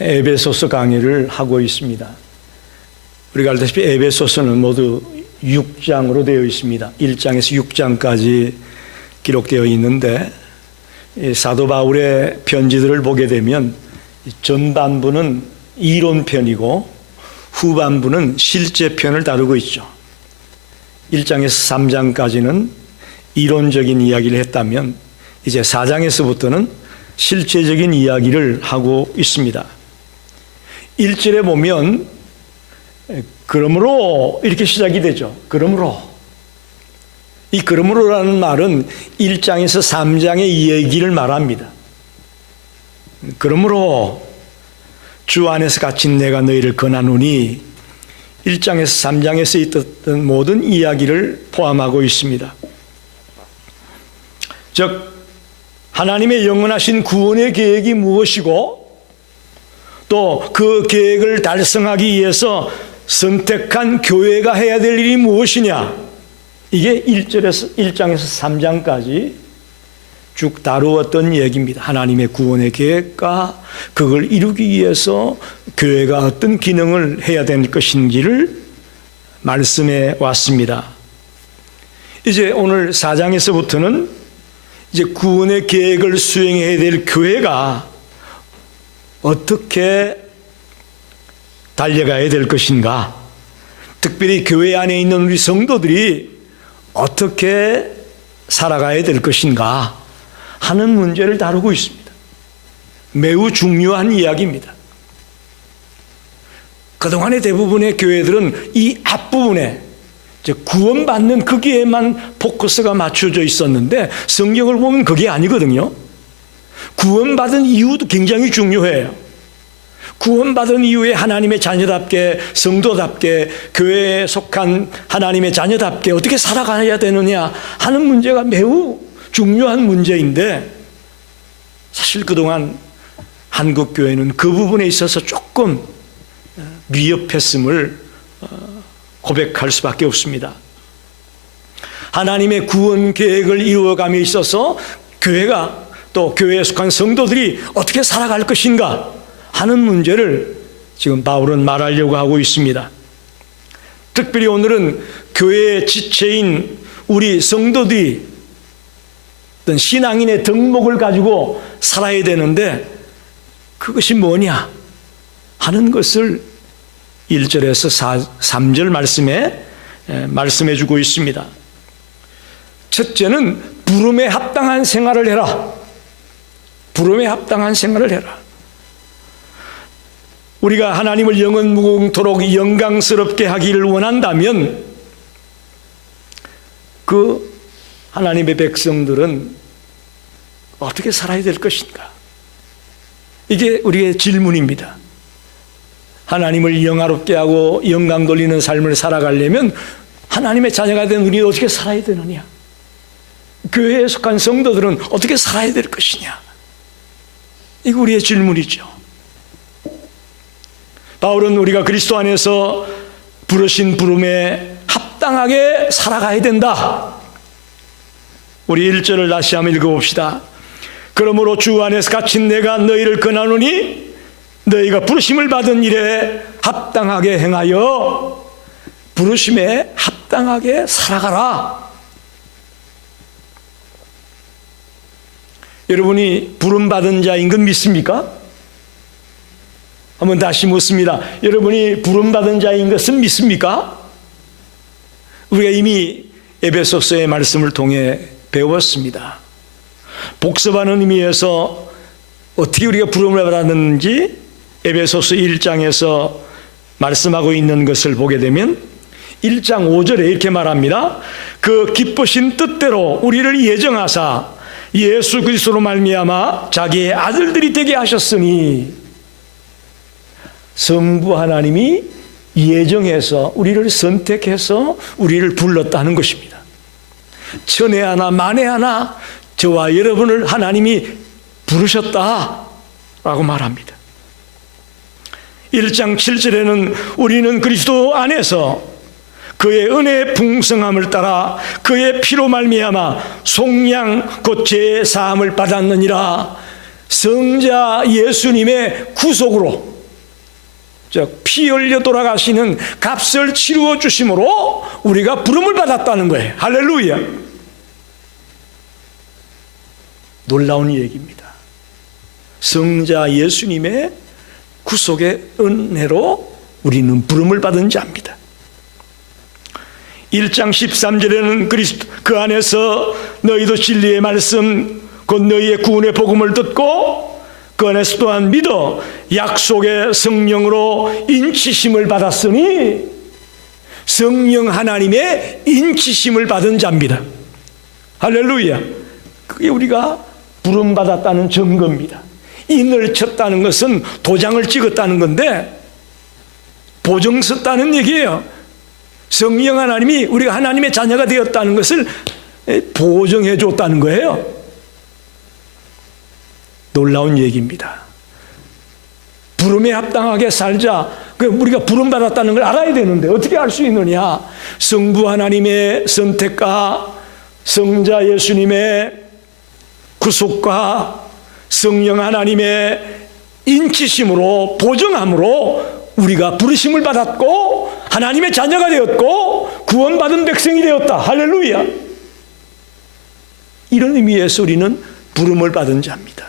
에베소서 강의를 하고 있습니다. 우리가 알다시피 에베소서는 모두 6장으로 되어 있습니다. 1장에서 6장까지 기록되어 있는데, 사도 바울의 편지들을 보게 되면 전반부는 이론편이고 후반부는 실제편을 다루고 있죠. 1장에서 3장까지는 이론적인 이야기를 했다면 이제 4장에서부터는 실제적인 이야기를 하고 있습니다. 1절에 보면 그러므로 이렇게 시작이 되죠. 그러므로. 이 그러므로라는 말은 1장에서 3장의 얘기를 말합니다. 그러므로 주 안에서 갇힌 내가 너희를 권하노니 1장에서 3장에서 있었던 모든 이야기를 포함하고 있습니다. 즉 하나님의 영원하신 구원의 계획이 무엇이고 또 그 계획을 달성하기 위해서 선택한 교회가 해야 될 일이 무엇이냐, 이게 1장에서 3장까지 쭉 다루었던 얘기입니다. 하나님의 구원의 계획과 그걸 이루기 위해서 교회가 어떤 기능을 해야 될 것인지를 말씀해 왔습니다. 이제 오늘 4장에서부터는 이제 구원의 계획을 수행해야 될 교회가 어떻게 달려가야 될 것인가, 특별히 교회 안에 있는 우리 성도들이 어떻게 살아가야 될 것인가 하는 문제를 다루고 있습니다. 매우 중요한 이야기입니다. 그동안의 대부분의 교회들은 이 앞부분에 구원받는 거기에만 포커스가 맞춰져 있었는데 성경을 보면 그게 아니거든요. 구원받은 이유도 굉장히 중요해요. 구원받은 이후에 하나님의 자녀답게, 성도답게, 교회에 속한 하나님의 자녀답게 어떻게 살아가야 되느냐 하는 문제가 매우 중요한 문제인데, 사실 그동안 한국교회는 그 부분에 있어서 조금 미흡했음을 고백할 수밖에 없습니다. 하나님의 구원 계획을 이루어감에 있어서 교회가 또 교회에 속한 성도들이 어떻게 살아갈 것인가 하는 문제를 지금 바울은 말하려고 하고 있습니다. 특별히 오늘은 교회의 지체인 우리 성도들이 어떤 신앙인의 덕목을 가지고 살아야 되는데 그것이 뭐냐 하는 것을 1절에서 3절 말씀에 말씀해 주고 있습니다. 첫째는 부름에 합당한 생활을 해라. 부름에 합당한 생활을 해라. 우리가 하나님을 영원 무궁토록 영광스럽게 하기를 원한다면 그 하나님의 백성들은 어떻게 살아야 될 것인가? 이게 우리의 질문입니다. 하나님을 영화롭게 하고 영광 돌리는 삶을 살아가려면 하나님의 자녀가 된 우리 어떻게 살아야 되느냐? 교회에 속한 성도들은 어떻게 살아야 될 것이냐? 이거 우리의 질문이죠. 바울은 우리가 그리스도 안에서 부르신 부름에 합당하게 살아가야 된다. 우리 1절을 다시 한번 읽어봅시다. 그러므로 주 안에서 갇힌 내가 너희를 권하노니 너희가 부르심을 받은 일에 합당하게 행하여 부르심에 합당하게 살아가라. 여러분이 부름받은 자인 건 믿습니까? 한번 다시 묻습니다. 여러분이 부름받은 자인 것은 믿습니까? 우리가 이미 에베소서의 말씀을 통해 배웠습니다. 복습하는 의미에서 어떻게 우리가 부름을 받았는지 에베소서 1장에서 말씀하고 있는 것을 보게 되면 1장 5절에 이렇게 말합니다. 그 기쁘신 뜻대로 우리를 예정하사 예수 그리스도로 말미암아 자기의 아들들이 되게 하셨으니, 성부 하나님이 예정해서 우리를 선택해서 우리를 불렀다는 것입니다. 천에 하나 만에 하나 저와 여러분을 하나님이 부르셨다라고 말합니다. 1장 7절에는 우리는 그리스도 안에서 그의 은혜의 풍성함을 따라 그의 피로 말미암아 속량 곧 죄의 사함을 받았느니라. 성자 예수님의 구속으로, 즉 피 흘려 돌아가시는 값을 치루어 주심으로 우리가 부름을 받았다는 거예요. 할렐루야. 놀라운 얘기입니다. 성자 예수님의 구속의 은혜로 우리는 부름을 받은 자입니다. 1장 13절에는 그리스도 그 안에서 너희도 진리의 말씀 곧 너희의 구원의 복음을 듣고 그 안에서 또한 믿어 약속의 성령으로 인치심을 받았으니, 성령 하나님의 인치심을 받은 자입니다. 할렐루야. 그게 우리가 부름받았다는 증거입니다. 인을 쳤다는 것은 도장을 찍었다는 건데 보증 썼다는 얘기예요. 성령 하나님이 우리가 하나님의 자녀가 되었다는 것을 보증해 줬다는 거예요. 놀라운 얘기입니다. 부름에 합당하게 살자. 우리가 부름받았다는 걸 알아야 되는데 어떻게 알 수 있느냐? 성부 하나님의 선택과 성자 예수님의 구속과 성령 하나님의 인치심으로, 보증함으로 우리가 부르심을 받았고 하나님의 자녀가 되었고 구원받은 백성이 되었다. 할렐루야. 이런 의미에서 우리는 부름을 받은 자입니다.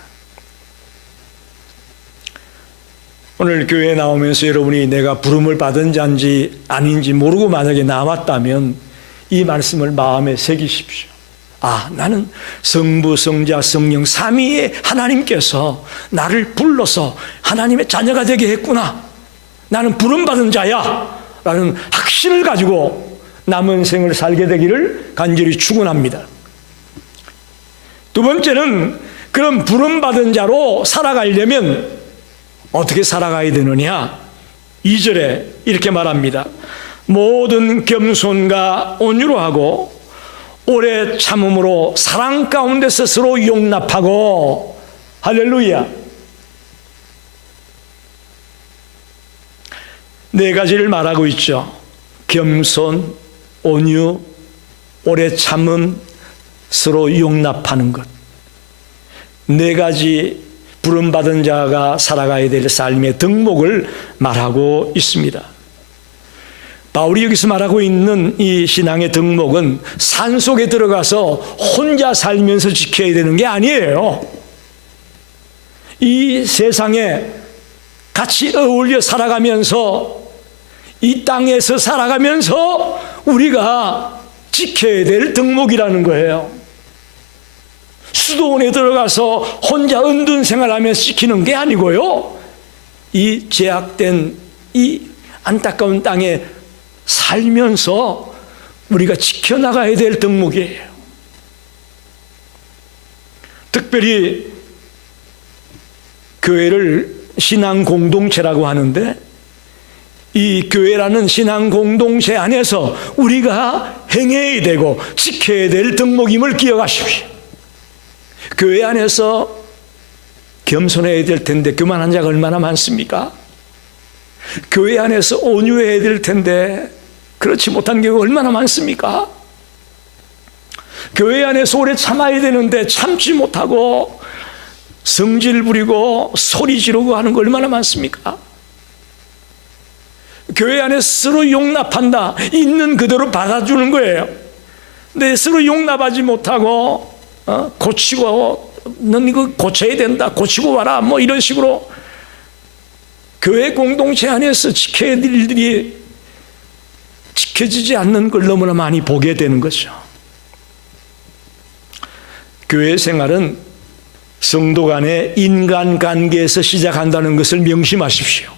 오늘 교회에 나오면서 여러분이 내가 부름을 받은 자인지 아닌지 모르고 만약에 나왔다면 이 말씀을 마음에 새기십시오. 아, 나는 성부, 성자, 성령 삼위의 하나님께서 나를 불러서 하나님의 자녀가 되게 했구나. 나는 부름받은 자야 라는 확신을 가지고 남은 생을 살게 되기를 간절히 축원합니다. 두 번째는 그런 부름받은 자로 살아가려면 어떻게 살아가야 되느냐? 2절에 이렇게 말합니다. 모든 겸손과 온유로 하고 오래 참음으로 사랑 가운데서 서로 용납하고. 할렐루야. 네 가지를 말하고 있죠. 겸손, 온유, 오래 참음, 서로 용납하는 것. 네 가지 부름받은 자가 살아가야 될 삶의 덕목을 말하고 있습니다. 바울이 여기서 말하고 있는 이 신앙의 덕목은 산속에 들어가서 혼자 살면서 지켜야 되는 게 아니에요. 이 세상에 같이 어울려 살아가면서, 이 땅에서 살아가면서 우리가 지켜야 될 덕목이라는 거예요. 수도원에 들어가서 혼자 은둔 생활하면서 지키는 게 아니고요, 이 제약된 이 안타까운 땅에 살면서 우리가 지켜나가야 될 덕목이에요. 특별히 교회를 신앙 공동체라고 하는데, 이 교회라는 신앙 공동체 안에서 우리가 행해야 되고 지켜야 될 덕목임을 기억하십시오. 교회 안에서 겸손해야 될 텐데 교만한 자가 얼마나 많습니까? 교회 안에서 온유해야 될 텐데 그렇지 못한 경우가 얼마나 많습니까? 교회 안에서 오래 참아야 되는데 참지 못하고 성질 부리고 소리 지르고 하는 거 얼마나 많습니까? 교회 안에서 서로 용납한다. 있는 그대로 받아주는 거예요. 근데 서로 용납하지 못하고 고치고, 넌 이거 고쳐야 된다, 고치고 와라, 뭐 이런 식으로 교회 공동체 안에서 지켜야 될 일들이 지켜지지 않는 걸 너무나 많이 보게 되는 거죠. 교회 생활은 성도 간의 인간관계에서 시작한다는 것을 명심하십시오.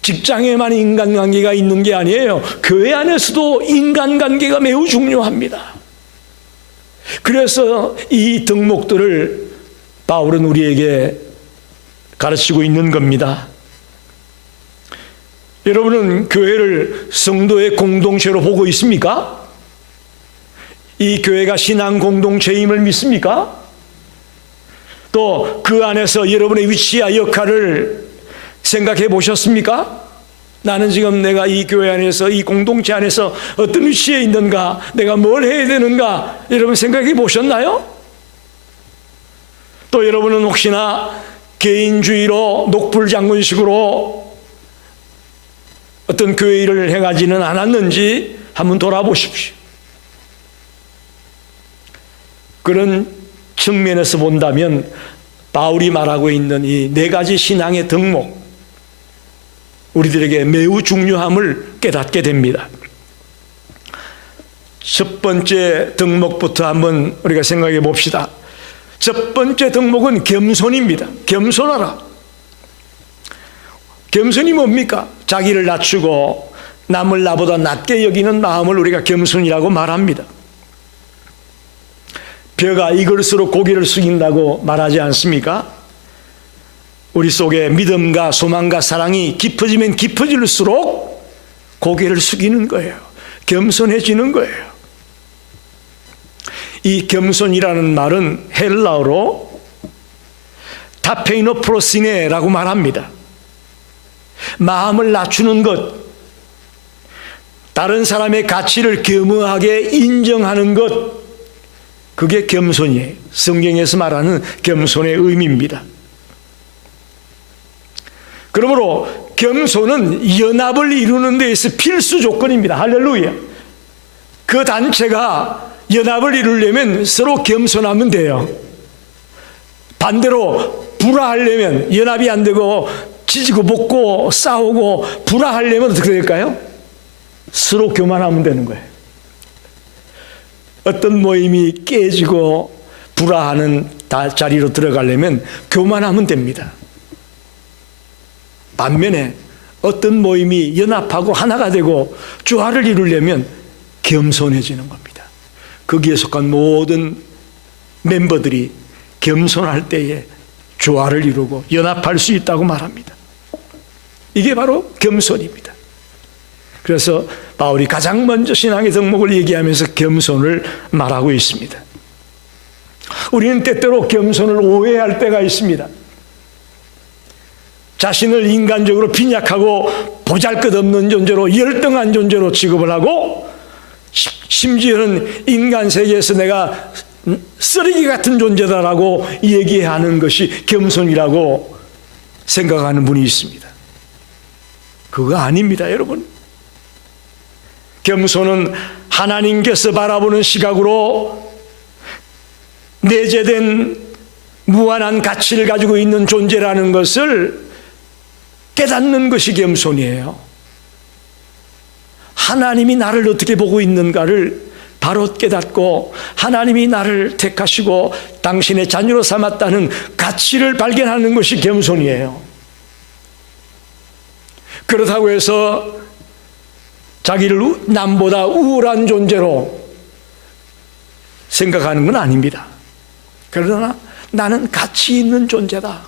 직장에만 인간관계가 있는 게 아니에요. 교회 안에서도 인간관계가 매우 중요합니다. 그래서 이 덕목들을 바울은 우리에게 가르치고 있는 겁니다. 여러분은 교회를 성도의 공동체로 보고 있습니까? 이 교회가 신앙 공동체임을 믿습니까? 또 그 안에서 여러분의 위치와 역할을 생각해 보셨습니까? 나는 지금 내가 이 교회 안에서, 이 공동체 안에서 어떤 위치에 있는가, 내가 뭘 해야 되는가, 여러분 생각해 보셨나요? 또 여러분은 혹시나 개인주의로 녹불장군식으로 어떤 교회 일을 행하지는 않았는지 한번 돌아보십시오. 그런 측면에서 본다면 바울이 말하고 있는 이 네 가지 신앙의 덕목, 우리들에게 매우 중요함을 깨닫게 됩니다. 첫 번째 덕목부터 한번 우리가 생각해 봅시다. 첫 번째 덕목은 겸손입니다. 겸손하라. 겸손이 뭡니까? 자기를 낮추고 남을 나보다 낮게 여기는 마음을 우리가 겸손이라고 말합니다. 벼가 익을수록 고개를 숙인다고 말하지 않습니까? 우리 속에 믿음과 소망과 사랑이 깊어지면 깊어질수록 고개를 숙이는 거예요. 겸손해지는 거예요. 이 겸손이라는 말은 헬라어로 타페이노프로시네라고 말합니다. 마음을 낮추는 것, 다른 사람의 가치를 겸허하게 인정하는 것, 그게 겸손이에요. 성경에서 말하는 겸손의 의미입니다. 그러므로 겸손은 연합을 이루는 데 있어 필수 조건입니다. 할렐루야. 그 단체가 연합을 이루려면 서로 겸손하면 돼요. 반대로 불화하려면, 연합이 안 되고 지지고 볶고 싸우고 불화하려면 어떻게 될까요? 서로 교만하면 되는 거예요. 어떤 모임이 깨지고 불화하는 자리로 들어가려면 교만하면 됩니다. 반면에 어떤 모임이 연합하고 하나가 되고 조화를 이루려면 겸손해지는 겁니다. 거기에 속한 모든 멤버들이 겸손할 때에 조화를 이루고 연합할 수 있다고 말합니다. 이게 바로 겸손입니다. 그래서 바울이 가장 먼저 신앙의 덕목을 얘기하면서 겸손을 말하고 있습니다. 우리는 때때로 겸손을 오해할 때가 있습니다. 자신을 인간적으로 빈약하고 보잘것없는 존재로, 열등한 존재로 취급을 하고, 심지어는 인간 세계에서 내가 쓰레기 같은 존재다라고 얘기하는 것이 겸손이라고 생각하는 분이 있습니다. 그거 아닙니다, 여러분. 겸손은 하나님께서 바라보는 시각으로 내재된 무한한 가치를 가지고 있는 존재라는 것을 깨닫는 것이 겸손이에요. 하나님이 나를 어떻게 보고 있는가를 바로 깨닫고 하나님이 나를 택하시고 당신의 자녀로 삼았다는 가치를 발견하는 것이 겸손이에요. 그렇다고 해서 자기를 남보다 우월한 존재로 생각하는 건 아닙니다. 그러나 나는 가치 있는 존재다.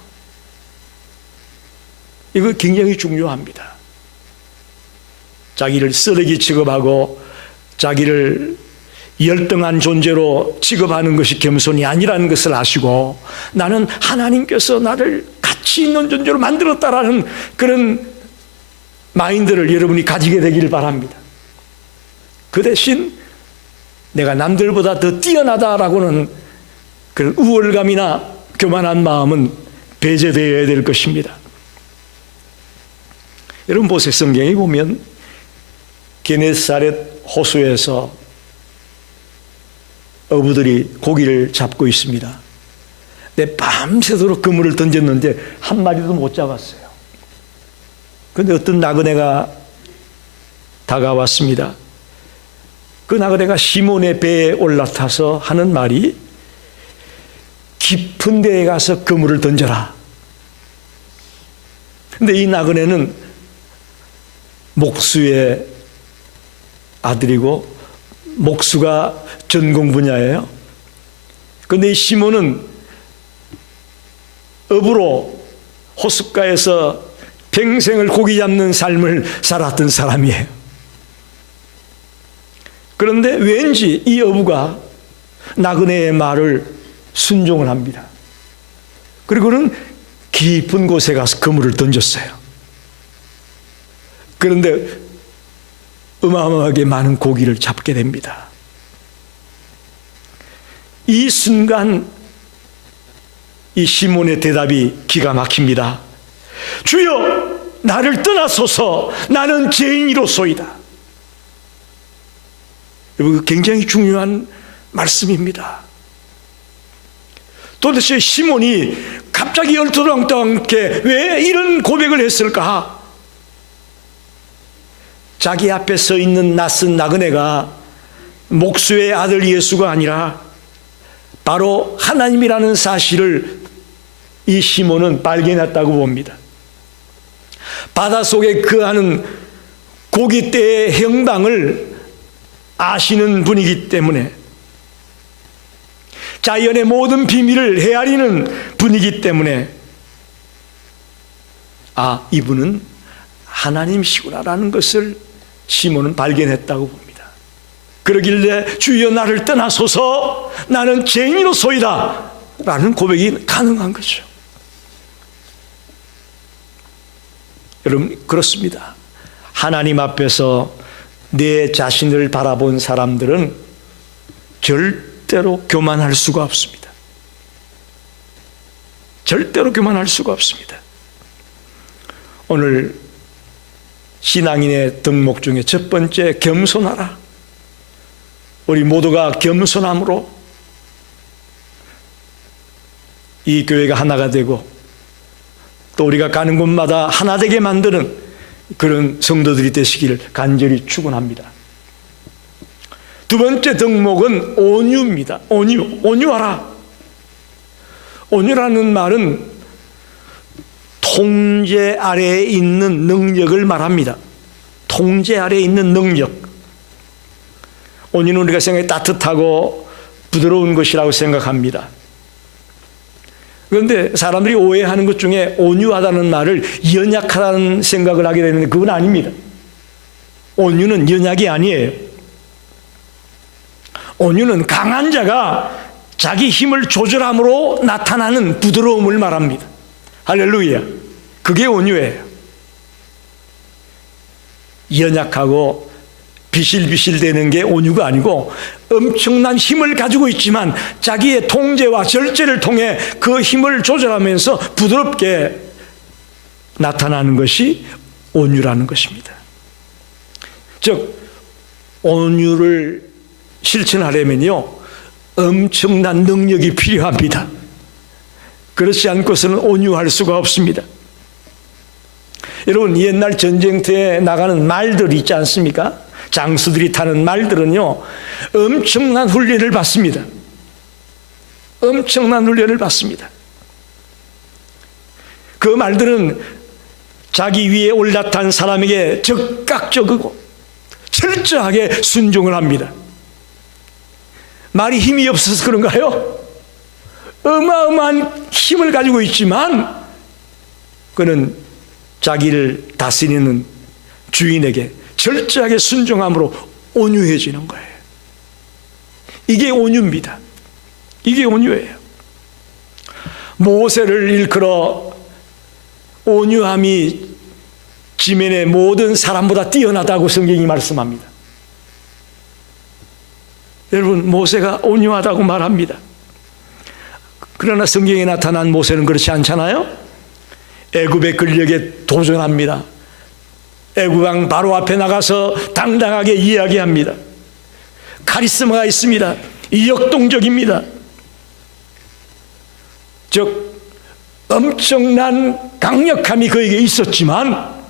이거 굉장히 중요합니다. 자기를 쓰레기 취급하고 자기를 열등한 존재로 취급하는 것이 겸손이 아니라는 것을 아시고, 나는 하나님께서 나를 가치 있는 존재로 만들었다라는 그런 마인드를 여러분이 가지게 되기를 바랍니다. 그 대신 내가 남들보다 더 뛰어나다라고는 그런 우월감이나 교만한 마음은 배제되어야 될 것입니다. 여러분 보세요. 성경에 보면 게네사렛 호수에서 어부들이 고기를 잡고 있습니다. 근데 밤새도록 그물을 던졌는데 한 마리도 못 잡았어요. 그런데 어떤 나그네가 다가왔습니다. 그 나그네가 시몬의 배에 올라타서 하는 말이, 깊은 데에 가서 그물을 던져라. 그런데 이 나그네는 목수의 아들이고 목수가 전공 분야예요. 그런데 이 시몬은 어부로 호숫가에서 평생을 고기 잡는 삶을 살았던 사람이에요. 그런데 왠지 이 어부가 나그네의 말을 순종을 합니다. 그리고는 깊은 곳에 가서 그물을 던졌어요. 그런데 어마어마하게 많은 고기를 잡게 됩니다. 이 순간 이 시몬의 대답이 기가 막힙니다. 주여, 나를 떠나소서. 나는 죄인이로소이다. 여러분, 굉장히 중요한 말씀입니다. 도대체 시몬이 갑자기 얼토당토하게 왜 이런 고백을 했을까? 자기 앞에 서 있는 낯선 나그네가 목수의 아들 예수가 아니라 바로 하나님이라는 사실을 이 시몬은 발견했다고 봅니다. 바닷속에 거하는 고깃대의 형방을 아시는 분이기 때문에, 자연의 모든 비밀을 헤아리는 분이기 때문에, 아, 이분은 하나님이시구나라는 것을 시몬은 발견했다고 봅니다. 그러길래 주여, 나를 떠나소서. 나는 죄인으로소이다 라는 고백이 가능한 거죠. 여러분, 그렇습니다. 하나님 앞에서 내 자신을 바라본 사람들은 절대로 교만할 수가 없습니다. 절대로 교만할 수가 없습니다. 오늘 신앙인의 덕목 중에 첫 번째, 겸손하라. 우리 모두가 겸손함으로 이 교회가 하나가 되고 또 우리가 가는 곳마다 하나 되게 만드는 그런 성도들이 되시기를 간절히 축원합니다. 두 번째 덕목은 온유입니다. 온유하라. 온유라는 말은 통제 아래에 있는 능력을 말합니다. 통제 아래에 있는 능력. 온유는 우리가 생각해 따뜻하고 부드러운 것이라고 생각합니다. 그런데 사람들이 오해하는 것 중에 온유하다는 말을 연약하다는 생각을 하게 되는데 그건 아닙니다. 온유는 연약이 아니에요. 온유는 강한 자가 자기 힘을 조절함으로 나타나는 부드러움을 말합니다. 할렐루야. 그게 온유예요. 연약하고 비실비실대는 게 온유가 아니고, 엄청난 힘을 가지고 있지만 자기의 통제와 절제를 통해 그 힘을 조절하면서 부드럽게 나타나는 것이 온유라는 것입니다. 즉, 온유를 실천하려면요, 엄청난 능력이 필요합니다. 그렇지 않고서는 온유할 수가 없습니다. 여러분, 옛날 전쟁터에 나가는 말들 있지 않습니까? 장수들이 타는 말들은요, 엄청난 훈련을 받습니다. 엄청난 훈련을 받습니다. 그 말들은 자기 위에 올라탄 사람에게 적극적이고 철저하게 순종을 합니다. 말이 힘이 없어서 그런가요? 어마어마한 힘을 가지고 있지만 그는 자기를 다스리는 주인에게 철저하게 순종함으로 온유해지는 거예요. 이게 온유입니다. 이게 온유예요. 모세를 일컬어 온유함이 지면의 모든 사람보다 뛰어나다고 성경이 말씀합니다. 여러분, 모세가 온유하다고 말합니다. 그러나 성경에 나타난 모세는 그렇지 않잖아요. 애굽의 권력에 도전합니다. 애굽 왕 바로 앞에 나가서 당당하게 이야기합니다. 카리스마가 있습니다. 역동적입니다. 즉, 엄청난 강력함이 그에게 있었지만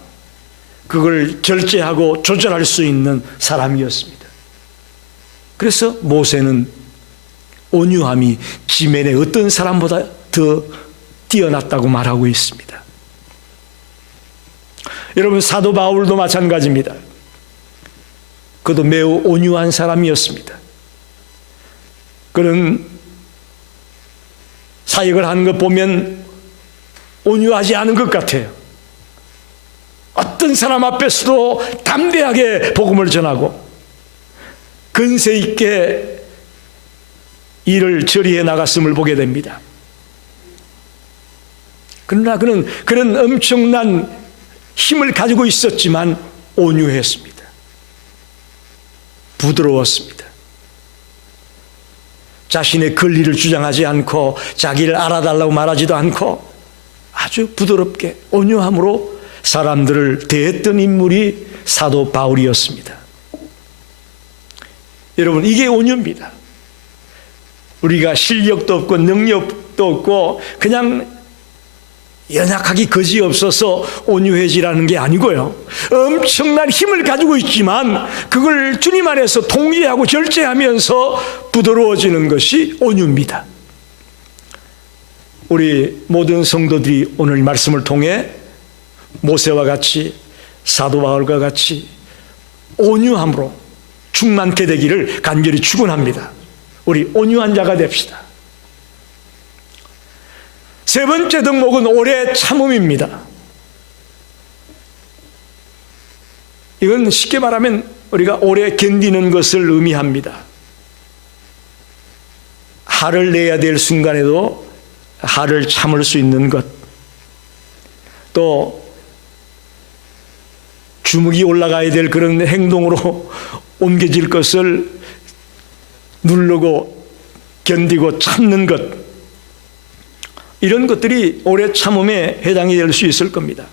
그걸 절제하고 조절할 수 있는 사람이었습니다. 그래서 모세는 온유함이 지면의 어떤 사람보다 더 뛰어났다고 말하고 있습니다. 여러분, 사도 바울도 마찬가지입니다. 그도 매우 온유한 사람이었습니다. 그는 사역을 하는 것 보면 온유하지 않은 것 같아요. 어떤 사람 앞에서도 담대하게 복음을 전하고 근세 있게 일을 처리해 나갔음을 보게 됩니다. 그러나 그는 그런 엄청난 힘을 가지고 있었지만 온유했습니다. 부드러웠습니다. 자신의 권리를 주장하지 않고 자기를 알아달라고 말하지도 않고 아주 부드럽게 온유함으로 사람들을 대했던 인물이 사도 바울이었습니다. 여러분, 이게 온유입니다. 우리가 실력도 없고 능력도 없고 그냥 연약하기 거지없어서 온유해지라는 게 아니고요, 엄청난 힘을 가지고 있지만 그걸 주님 안에서 통제하고 절제하면서 부드러워지는 것이 온유입니다. 우리 모든 성도들이 오늘 말씀을 통해 모세와 같이, 사도 바울과 같이 온유함으로 충만케 되기를 간절히 축원합니다. 우리 온유한 자가 됩시다. 세 번째 덕목은 오래 참음입니다. 이건 쉽게 말하면 우리가 오래 견디는 것을 의미합니다. 화를 내야 될 순간에도 화를 참을 수 있는 것, 또 주먹이 올라가야 될 그런 행동으로 옮겨질 것을 누르고 견디고 참는 것, 이런 것들이 오래 참음에 해당이 될 수 있을 겁니다.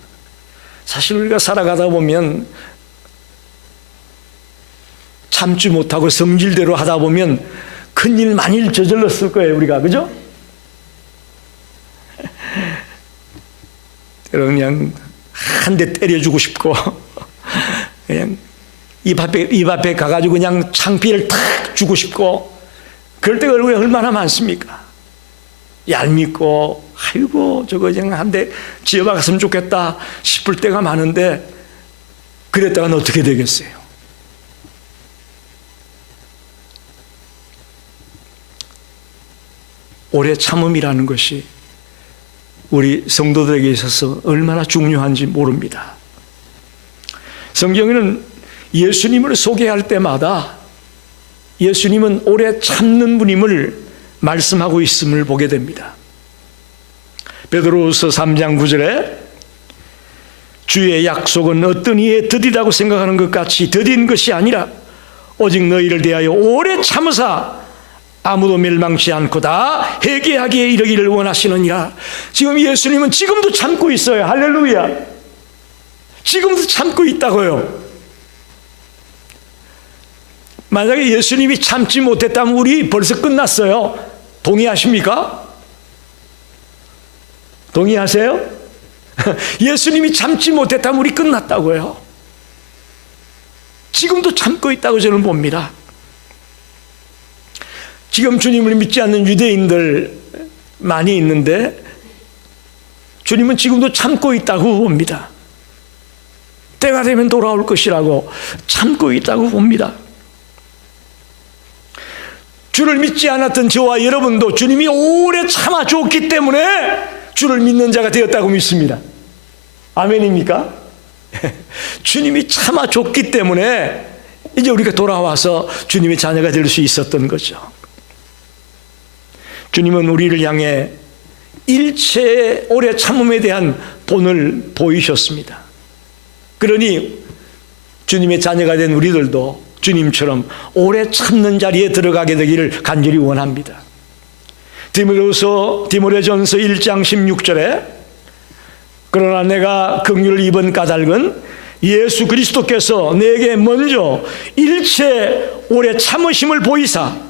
사실 우리가 살아가다 보면 참지 못하고 성질대로 하다 보면 큰일 많이 저질렀을 거예요, 우리가. 그죠? 그냥 한 대 때려주고 싶고 그냥 입 앞에 가가지고 그냥 창피를 탁 주고 싶고, 그럴 때가 얼마나 많습니까? 얄밉고 아이고 저거 그냥 한 대 지어박았으면 좋겠다 싶을 때가 많은데, 그랬다간 어떻게 되겠어요? 오래 참음이라는 것이 우리 성도들에게 있어서 얼마나 중요한지 모릅니다. 성경에는 예수님을 소개할 때마다 예수님은 오래 참는 분임을 말씀하고 있음을 보게 됩니다. 베드로후서 3장 9절에 주의 약속은 어떤 이에 더디다고 생각하는 것 같이 더딘 것이 아니라 오직 너희를 대하여 오래 참으사 아무도 멸망치 않고 다 회개하기에 이르기를 원하시느니라. 지금 예수님은 지금도 참고 있어요. 할렐루야. 지금도 참고 있다고요. 만약에 예수님이 참지 못했다면 우리 벌써 끝났어요. 동의하십니까? 동의하세요? 예수님이 참지 못했다면 우리 끝났다고요. 지금도 참고 있다고 저는 봅니다. 지금 주님을 믿지 않는 유대인들 많이 있는데 주님은 지금도 참고 있다고 봅니다. 때가 되면 돌아올 것이라고 참고 있다고 봅니다. 주를 믿지 않았던 저와 여러분도 주님이 오래 참아줬기 때문에 주를 믿는 자가 되었다고 믿습니다. 아멘입니까? 주님이 참아줬기 때문에 이제 우리가 돌아와서 주님의 자녀가 될 수 있었던 거죠. 주님은 우리를 향해 일체의 오래 참음에 대한 본을 보이셨습니다. 그러니 주님의 자녀가 된 우리들도 주님처럼 오래 참는 자리에 들어가게 되기를 간절히 원합니다. 디모데전서 1장 16절에 그러나 내가 긍휼을 입은 까닭은 예수 그리스도께서 내게 먼저 일체 오래 참으심을 보이사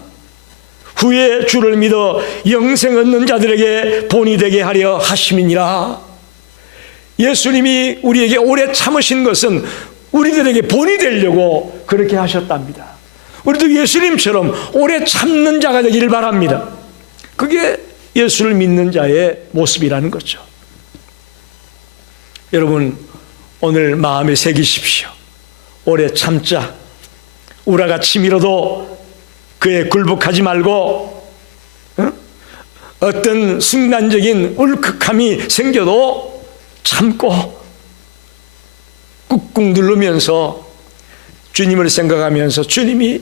후에 주를 믿어 영생 얻는 자들에게 본이 되게 하려 하심이니라. 예수님이 우리에게 오래 참으신 것은 우리들에게 본이 되려고 그렇게 하셨답니다. 우리도 예수님처럼 오래 참는 자가 되기를 바랍니다. 그게 예수를 믿는 자의 모습이라는 거죠. 여러분, 오늘 마음에 새기십시오. 오래 참자. 우라가 치밀어도 그에 굴복하지 말고, 어떤 순간적인 울컥함이 생겨도 참고 꾹꾹 누르면서 주님을 생각하면서 주님이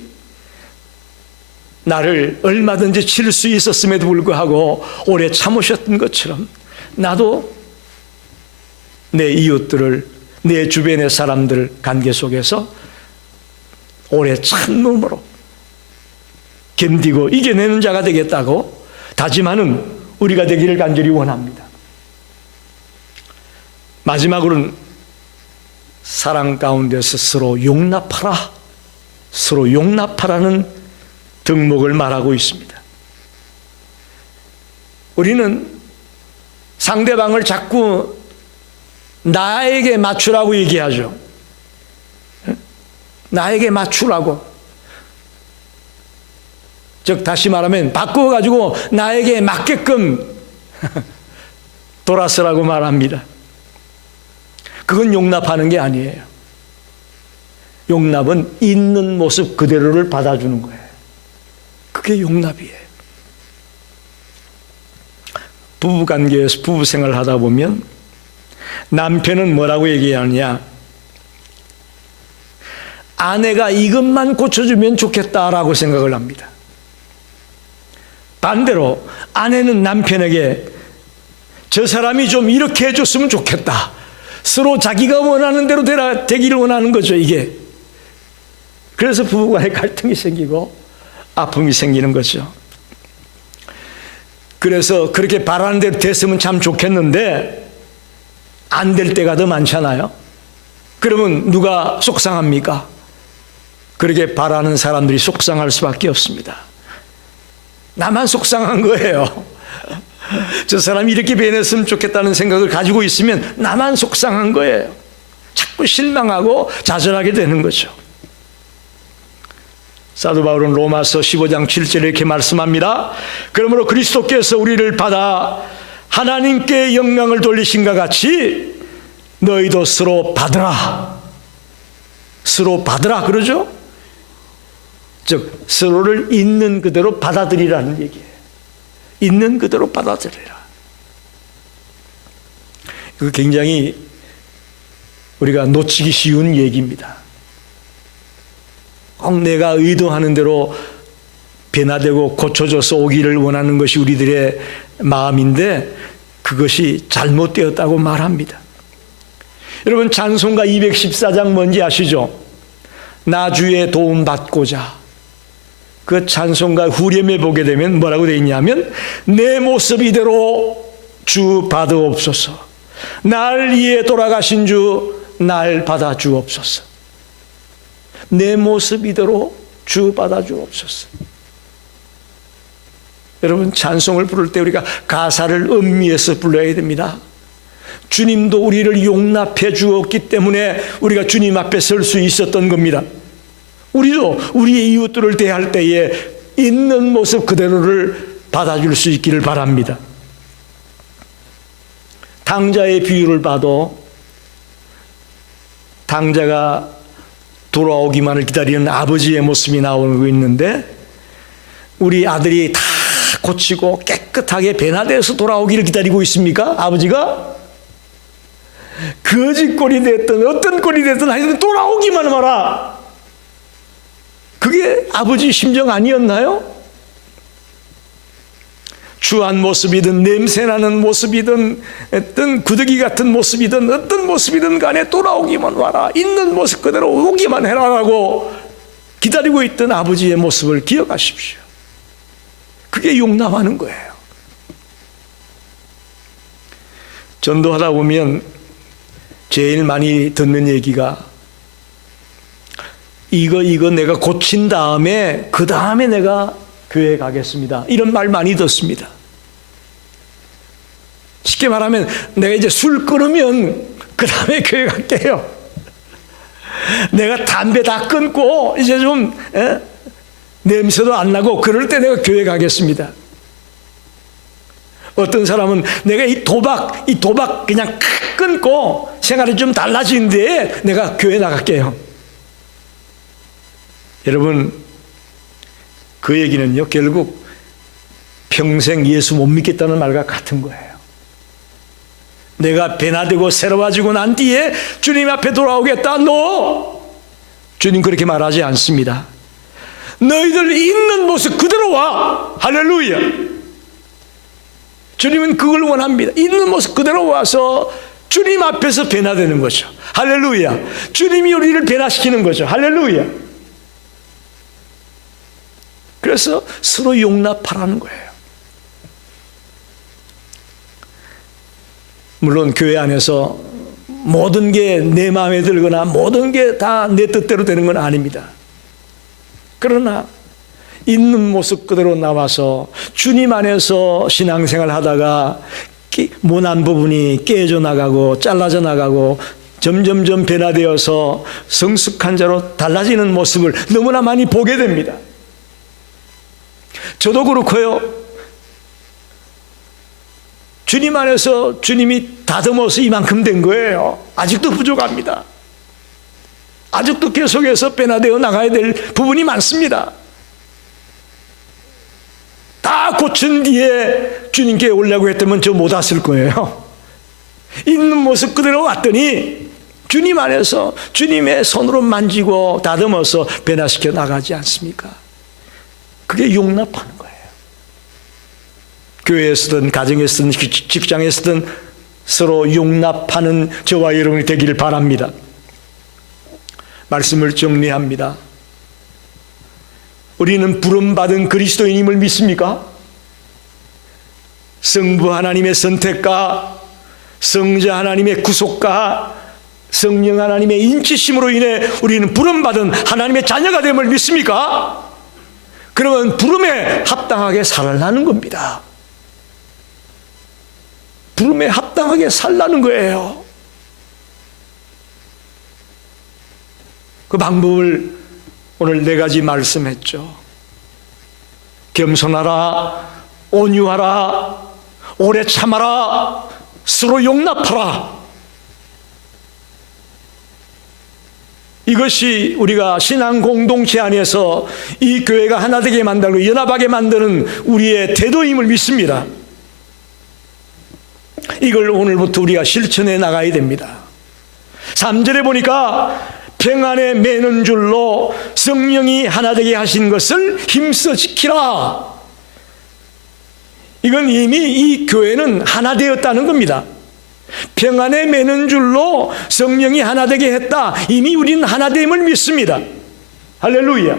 나를 얼마든지 칠 수 있었음에도 불구하고 오래 참으셨던 것처럼 나도 내 이웃들을, 내 주변의 사람들 관계 속에서 오래 참음으로 견디고 이겨내는 자가 되겠다고 다짐하는 우리가 되기를 간절히 원합니다. 마지막으로는 사랑 가운데서 서로 용납하라, 서로 용납하라는 덕목을 말하고 있습니다. 우리는 상대방을 자꾸 나에게 맞추라고 얘기하죠. 나에게 맞추라고. 즉 다시 말하면 바꾸어가지고 나에게 맞게끔 돌아서라고 말합니다. 그건 용납하는 게 아니에요. 용납은 있는 모습 그대로를 받아주는 거예요. 그게 용납이에요. 부부관계에서 부부생활을 하다 보면 남편은 뭐라고 얘기하느냐, 아내가 이것만 고쳐주면 좋겠다라고 생각을 합니다. 반대로 아내는 남편에게 저 사람이 좀 이렇게 해줬으면 좋겠다, 서로 자기가 원하는 대로 되기를 원하는 거죠. 이게 그래서 부부간에 갈등이 생기고 아픔이 생기는 거죠. 그래서 그렇게 바라는 대로 됐으면 참 좋겠는데 안 될 때가 더 많잖아요. 그러면 누가 속상합니까? 그렇게 바라는 사람들이 속상할 수밖에 없습니다. 나만 속상한 거예요. 저 사람이 이렇게 변했으면 좋겠다는 생각을 가지고 있으면 나만 속상한 거예요. 자꾸 실망하고 좌절하게 되는 거죠. 사도 바울은 로마서 15장 7절에 이렇게 말씀합니다. 그러므로 그리스도께서 우리를 받아 하나님께 영광을 돌리신가 같이 너희도 서로 받으라. 서로 받으라 그러죠. 즉 서로를 있는 그대로 받아들이라는 얘기예요. 있는 그대로 받아들이라. 이거 굉장히 우리가 놓치기 쉬운 얘기입니다. 꼭 내가 의도하는 대로 변화되고 고쳐져서 오기를 원하는 것이 우리들의 마음인데 그것이 잘못되었다고 말합니다. 여러분 찬송가 214장 뭔지 아시죠? 나 주의 도움 받고자. 그 찬송가 후렴에 보게 되면 뭐라고 되어 있냐면 내 모습 이대로 주 받으옵소서. 날 위해 돌아가신 주 날 받아 주옵소서. 내 모습 이대로 주 받아 주옵소서. 여러분 찬송을 부를 때 우리가 가사를 음미해서 불러야 됩니다. 주님도 우리를 용납해 주었기 때문에 우리가 주님 앞에 설 수 있었던 겁니다. 우리도 우리의 이웃들을 대할 때에 있는 모습 그대로를 받아줄 수 있기를 바랍니다. 당자의 비유를 봐도 당자가 돌아오기만을 기다리는 아버지의 모습이 나오고 있는데 우리 아들이 다 고치고 깨끗하게 변화되어서 돌아오기를 기다리고 있습니까? 아버지가? 거짓 꼴이 됐든 어떤 꼴이 됐든 하여튼 돌아오기만 마라. 그게 아버지 심정 아니었나요? 추한 모습이든 냄새나는 모습이든 어떤 구더기 같은 모습이든 어떤 모습이든 간에 돌아오기만 와라. 있는 모습 그대로 오기만 해라라고 기다리고 있던 아버지의 모습을 기억하십시오. 그게 용납하는 거예요. 전도하다 보면 제일 많이 듣는 얘기가 이거 내가 고친 다음에 그 다음에 내가 교회 가겠습니다. 이런 말 많이 듣습니다. 쉽게 말하면 내가 이제 술 끊으면 그 다음에 교회 갈게요. 내가 담배 다 끊고 이제 좀 냄새도 안 나고 그럴 때 내가 교회 가겠습니다. 어떤 사람은 내가 이 도박 그냥 끊고 생활이 좀 달라진 뒤에 내가 교회 나갈게요. 여러분 그 얘기는요 결국 평생 예수 못 믿겠다는 말과 같은 거예요. 내가 변화되고 새로워지고 난 뒤에 주님 앞에 돌아오겠다. 주님 그렇게 말하지 않습니다. 너희들 있는 모습 그대로 와. 할렐루야. 주님은 그걸 원합니다. 있는 모습 그대로 와서 주님 앞에서 변화되는 거죠. 할렐루야. 주님이 우리를 변화시키는 거죠. 할렐루야. 그래서 서로 용납하라는 거예요. 물론 교회 안에서 모든 게 내 마음에 들거나 모든 게 다 내 뜻대로 되는 건 아닙니다. 그러나 있는 모습 그대로 나와서 주님 안에서 신앙생활 하다가 모난 부분이 깨져 나가고 잘라져 나가고 점점점 변화되어서 성숙한 자로 달라지는 모습을 너무나 많이 보게 됩니다. 저도 그렇고요. 주님 안에서 주님이 다듬어서 이만큼 된 거예요. 아직도 부족합니다. 아직도 계속해서 변화되어 나가야 될 부분이 많습니다. 다 고친 뒤에 주님께 오려고 했다면 저 못 왔을 거예요. 있는 모습 그대로 왔더니 주님 안에서 주님의 손으로 만지고 다듬어서 변화시켜 나가지 않습니까? 그게 용납하는 거예요. 교회에서든 가정에서든 직장에서든 서로 용납하는 저와 여러분이 되기를 바랍니다. 말씀을 정리합니다. 우리는 부름받은 그리스도인임을 믿습니까? 성부 하나님의 선택과 성자 하나님의 구속과 성령 하나님의 인치심으로 인해 우리는 부름받은 하나님의 자녀가 됨을 믿습니까? 그러면 부름에 합당하게 살라는 겁니다. 부름에 합당하게 살라는 거예요. 그 방법을 오늘 4가지 말씀했죠. 겸손하라, 온유하라, 오래 참아라, 서로 용납하라. 이것이 우리가 신앙 공동체 안에서 이 교회가 하나 되게 만들고 연합하게 만드는 우리의 태도임을 믿습니다. 이걸 오늘부터 우리가 실천해 나가야 됩니다. 3절에 보니까 평안에 매는 줄로 성령이 하나 되게 하신 것을 힘써 지키라. 이건 이미 이 교회는 하나 되었다는 겁니다. 평안에 매는 줄로 성령이 하나 되게 했다. 이미 우리는 하나 됨을 믿습니다. 할렐루야.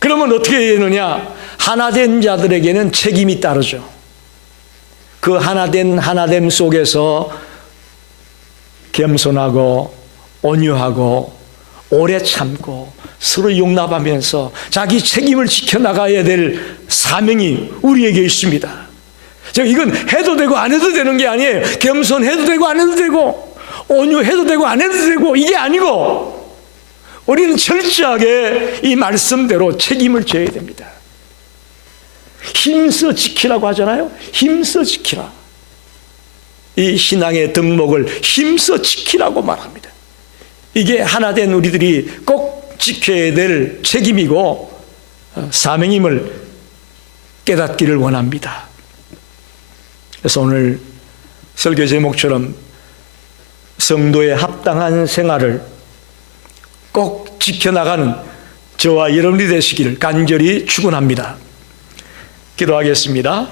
그러면 어떻게 되느냐? 하나 된 자들에게는 책임이 따르죠. 그 하나됨 속에서 겸손하고 온유하고 오래 참고 서로 용납하면서 자기 책임을 지켜나가야 될 사명이 우리에게 있습니다. 이건 해도 되고 안 해도 되는 게 아니에요. 겸손해도 되고 안 해도 되고 온유해도 되고 안 해도 되고 이게 아니고 우리는 철저하게 이 말씀대로 책임을 져야 됩니다. 힘써 지키라고 하잖아요. 힘써 지키라. 이 신앙의 덕목을 힘써 지키라고 말합니다. 이게 하나 된 우리들이 꼭 지켜야 될 책임이고 사명임을 깨닫기를 원합니다. 그래서 오늘 설교 제목처럼 성도의 합당한 생활을 꼭 지켜나가는 저와 여러분이 되시기를 간절히 축원합니다. 기도하겠습니다.